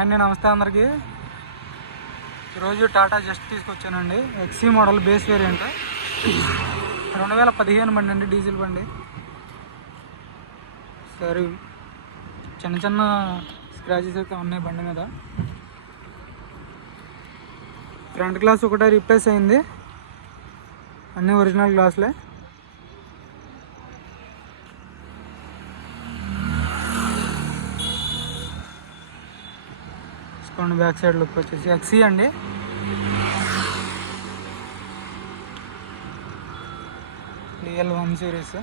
అండి నమస్తే అందరికీ. ఈరోజు టాటా జస్ట్ తీసుకొచ్చానండి. ఎక్సీ మోడల్ బేస్ వేరియంట్ 2015 బండి అండి, డీజిల్ బండి. సరే చిన్న చిన్న స్క్రాచెస్ అయితే ఉన్నాయి బండి మీద. ఫ్రంట్ గ్లాస్ ఒకటే రీప్లేస్ అయింది, అన్నీ ఒరిజినల్ గ్లాసులే. చూసుకోండి, బ్యాక్ సైడ్ లుక్ వచ్చేసి ఎక్సీ అండి. DL1 series.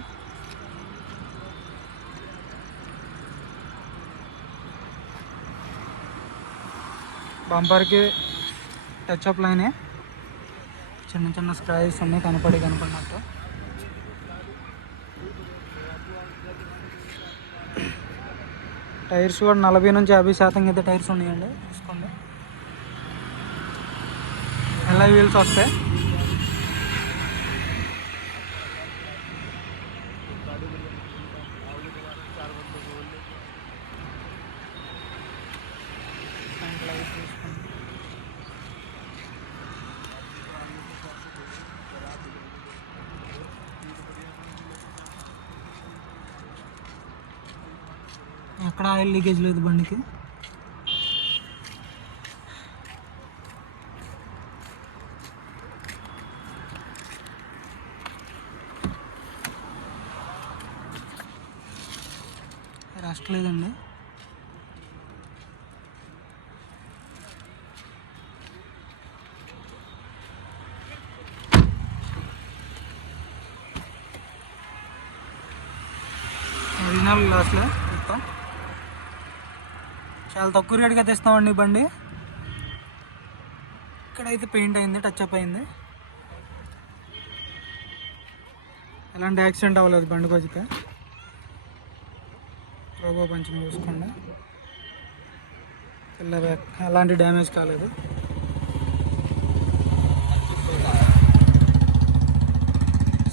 బంపర్కి టచ్అప్ లైనే, చిన్న చిన్న స్క్రాచెస్ అన్నీ కనపడినట్టు. టైర్స్ కూడా 40 నుంచి 50% అయితే టైర్స్ ఉన్నాయండి. చూసుకోండి, ఎల్ఐ వీల్స్ వస్తాయి. ఎక్కడ ఆయిల్ లీకేజ్ లేదు బండికి. రస్ట్ లేదండి. ఒరిజినల్ గ్లాస్లే మొత్తం. చాలా తక్కువ రేటుకి అయితే ఇస్తామండి ఈ బండి. ఇక్కడైతే పెయింట్ అయింది, టచ్అప్ అయింది. ఎలాంటి యాక్సిడెంట్ అవ్వలేదు బండికి వచ్చితే. రోబో పంచం చూసుకోండి, పిల్ల బ్యాక్ ఎలాంటి డ్యామేజ్ కాలేదు.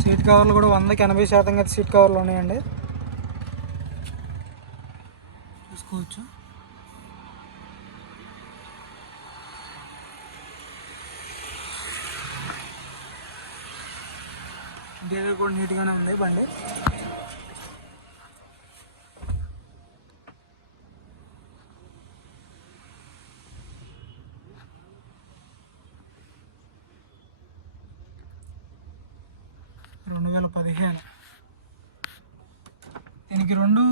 సీట్ కవర్లు కూడా 100కి 80% అయితే సీట్ కవర్లు ఉన్నాయండి, చూసుకోవచ్చు. ఇంటీరియర్ కూడా నీట్గానే ఉంది బండి. దీనికి 2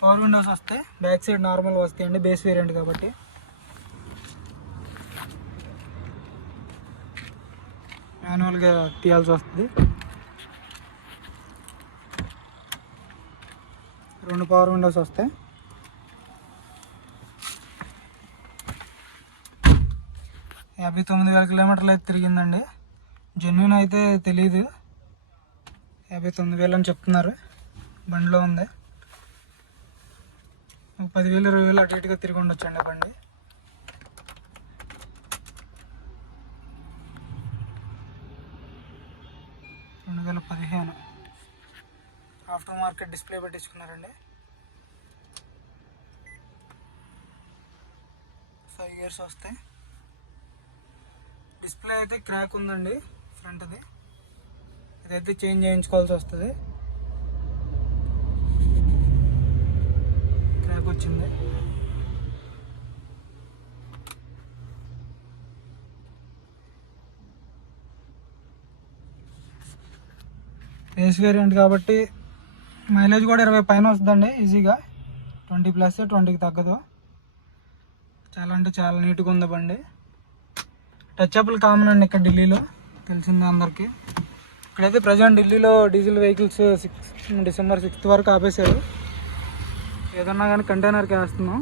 పవర్ విండోస్ వస్తాయి, బ్యాక్ సైడ్ నార్మల్ వస్తాయండి, బేస్ వేరియంట్ కాబట్టి. మాన్యువల్గా తీయాల్సి వస్తుంది. 2 పవర్ విండోస్ వస్తాయి. 59,000 కిలోమీటర్లు అయితే తిరిగిందండి. జెన్యూన్ అయితే తెలియదు, 59,000 అని చెప్తున్నారు. బండిలో ఉంది, 10,000 20,000 అటు ఇటుగా తిరిగి ఉండొచ్చండి బండి. ఆఫ్టర్ మార్కెట్ డిస్ప్లే పెట్టించుకున్నారండి. 5 ఇయర్స్ వస్తాయి. డిస్ప్లే అయితే క్రాక్ ఉందండి ఫ్రంట్ది, ఇదైతే చేంజ్ చేయించుకోవాల్సి వస్తుంది. క్రాక్ వచ్చింది. బేస్ వేరియంట్ కాబట్టి మైలేజ్ కూడా 20 పైన వస్తుందండి ఈజీగా. 20+, 20కి తగ్గదు. చాలా అంటే చాలా నీట్గా ఉంది బండి. టచ్అప్లు కామన్ అండి ఇక్కడ ఢిల్లీలో, తెలిసిందే అందరికీ. ఇక్కడైతే ప్రజెంట్ ఢిల్లీలో డీజిల్ వెహికల్స్ డిసెంబర్ 6 వరకు ఆపేశారు. ఏదన్నా కానీ కంటైనర్కి వేస్తున్నాం.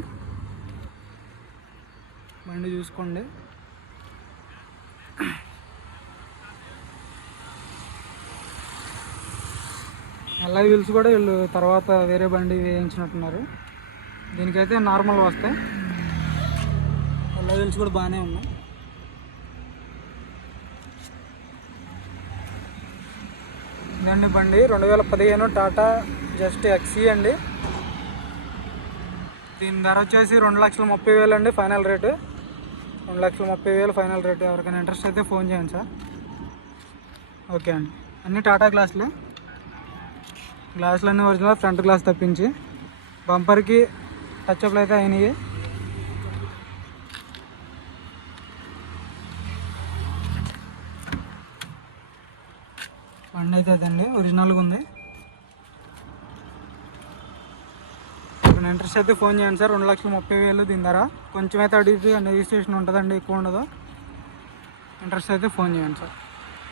బండి చూసుకోండి. ఎల్ఐ వీల్స్ కూడా వీళ్ళు తర్వాత వేరే బండి వేయించినట్టున్నారు. దీనికైతే నార్మల్ వస్తాయి. ఎల్ఐ వీల్స్ కూడా బాగానే ఉన్నాయి. ఇదండి బండి 2015 టాటా జస్ట్ ఎక్సీ అండి. దీని ధర వచ్చేసి 2,30,000 అండి ఫైనల్ రేటు. 2,30,000 final rate. ఎవరికైనా ఇంట్రెస్ట్ అయితే ఫోన్ చేయండి సార్. ఓకే అండి. అన్నీ టాటా గ్లాసులు అన్నీ ఒరిజినల్, ఫ్రంట్ గ్లాస్ తప్పించి. బంపర్కి టచ్అప్లు అయితే అయినాయి. బండి అయితే అదండి ఒరిజినల్గా ఉంది. ఇంట్రెస్ట్ అయితే ఫోన్ చేయండి సార్. 2,30,000 దీని ధర. కొంచెం అయితే అడిగి నెగోషియేషన్ ఉంటుందండి, ఎక్కువ ఉండదు. ఇంట్రెస్ట్ అయితే ఫోన్ చేయండి సార్.